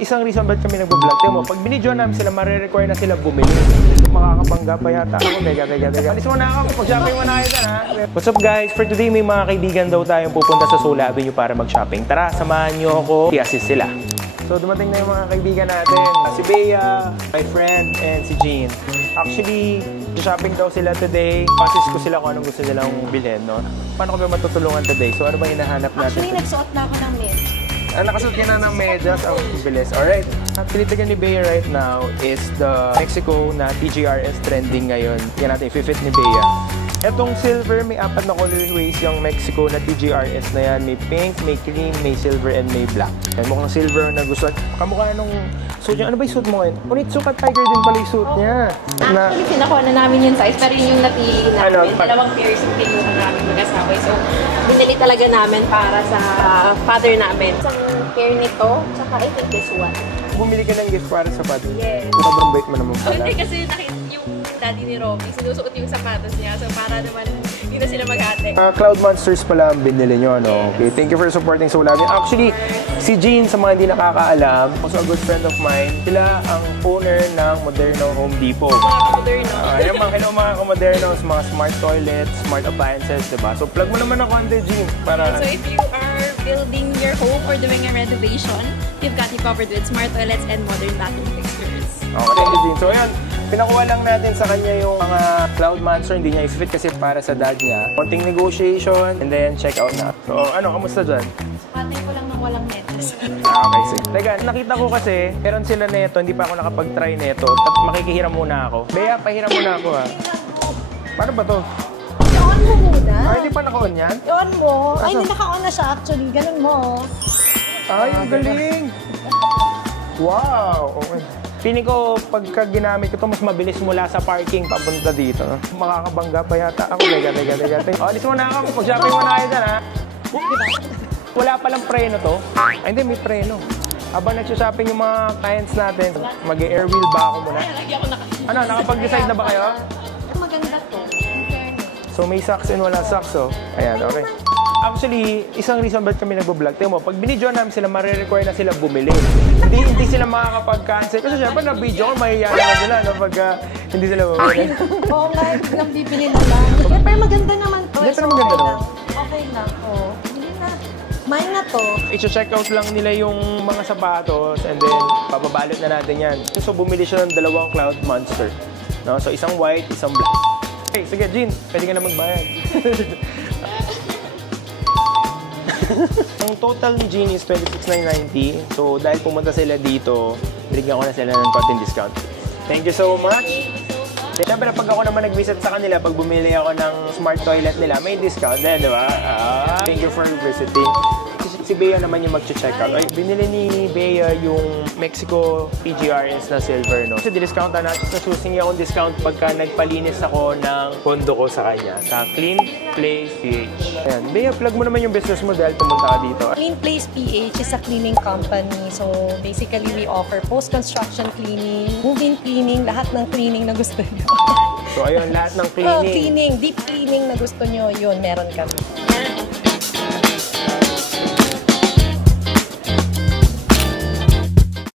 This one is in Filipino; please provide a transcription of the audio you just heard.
Isang reason ba't kami nagbo-vlog. Tingnan mo, pag binidyo namin sila, marirequire na sila bumili. Makakabangga pa yata ako. Teka. Alis mo na ako. Pag-shopping mo na kayo dyan, ha? What's up, guys? For today, may mga kaibigan daw tayong pupunta sa Sula Avenue para mag-shopping. Tara, samahan nyo ako. I-assist sila. So, dumating na yung mga kaibigan natin. Si Bea, my friend, and si Jean. Actually, shopping daw sila today. Passes ko sila kung anong gusto nilang bilhin, no? Paano ko ba matutulungan today? So, ano ba hinahanap natin? Actually, nagsuot na ako ng medyas. Nakasuot ka na ng medyas. Ang bilis. Alright. Ang tinitigan ni Bea right now is the Mexico na TGRS trending ngayon. Yan natin, i-fit ni Bea. Etong silver, may apat na colorways yung Mexico na TGRS na yan. May pink, may cream, may silver, and may black. Yan, mukhang silver na gusto. Kamukha nung suit niya. Ano ba yung suit mo ngayon? Onitsuka Tiger din pala yung suit niya. Actually, pinakuha na namin yung size, pero yun yung napili namin. Dalawang pairs yung pinuha namin mag-asaway. So, binili talaga namin para sa father namin. Isang pair nito, tsaka I think this one. Bumili ka ng gift para sa father? Yes. Sobrang bait mo naman pala. Hindi kasi yung daddy ni Robby, sinusuot yung sapatos niya. So, para naman hindi na sila mag-ate. Cloud Monsters pala ang binili nyo, no? Okay, thank you for supporting Sula Avenue. Actually, si Jean, sa mga hindi nakakaalam, also a good friend of mine, sila ang owner ng Moderno Home Depot. Mga Moderno. Yung mga Modernos, mga smart toilets, smart appliances, diba? So, plug mo naman ako, Jean, para... So if you are building your home or doing a renovation, you've got you covered with smart toilets and modern bathroom fixtures. Okay, thank you, Jean. So, ayan, pinakuha lang natin sa kanya yung mga Cloud Monster, hindi niya i-fit kasi para sa dad niya. Konting negotiation, and then check out na. So, ano, kamusta dyan? Patay ko lang ng walang medyas. Okay, sige. Teka, nakita ko kasi, meron sila neto, hindi pa ako nakapag-try neto. Makikihiram muna ako. Bea, pahiram muna ako, ha? Paano ba to? I-on mo muna. Ay, hindi pa naka-on yan? I-on mo. Ay, hindi naka-on na siya actually. Ganun mo. Ay, ang galing! Wow! Okay. Feeling ko, pagka ginamit ko ito, mas mabilis mula sa parking papunta dito. Makakabangga pa yata ako. Teka. Alis mo na ako. Pag-shopping mo na kayo dyan, ha? Wala palang preno to. Ay, hindi, may preno. Habang nagsha-shopping yung mga clients natin, mag-air wheel ba ako muna? Ano, nakapag-decide na ba kayo? Maganda to. So, may socks and wala socks, oh. Ayan, okay. Actually, isang reason ba't kami nagbo-vlog. Tingnan mo, pag binidyo namin sila, marirequire na sila bumili. Hindi sila makakapag-cancel. Kasi syempre, na-video ko, mahihiyan na sila, no? Pag hindi sila bumili. Oo nga, nang bibili na lang. Pero maganda naman to. Hindi, pero maganda naman. Okay lang. Oo. Hindi na. Mine na to. I-check out lang nila yung mga sapatos and then papabalot na natin yan. So, bumili siya ng dalawang Cloud Monster. No? So, isang white, isang black. Okay, sige, Jean, pwede ka na magbayad. Ang total ni Jean is 26,990. So, dahil pumunta sila dito, binigyan ko na sila ng konting discount. Thank you so much. Siyempre, pag ako naman nag-visit sa kanila, pag bumili ako ng smart toilet nila, may discount din, di ba? Thank you for visiting. Si Bea naman yung mag-check out. Ay, binili ni Bea yung Mexico PGRS na silver, no? So, di-discountan natin. Nasusing akong discount pagka nagpalinis ako ng kondo ko sa kanya. Sa Clean Place PH. Ayan. Bea, plug mo naman yung business mo dahil pumunta ka dito. Clean Place PH is a cleaning company. So, basically, we offer post-construction cleaning, move-in cleaning, lahat ng cleaning na gusto nyo. So, ayun, lahat ng cleaning. Cleaning, deep cleaning na gusto nyo, yun, meron kami.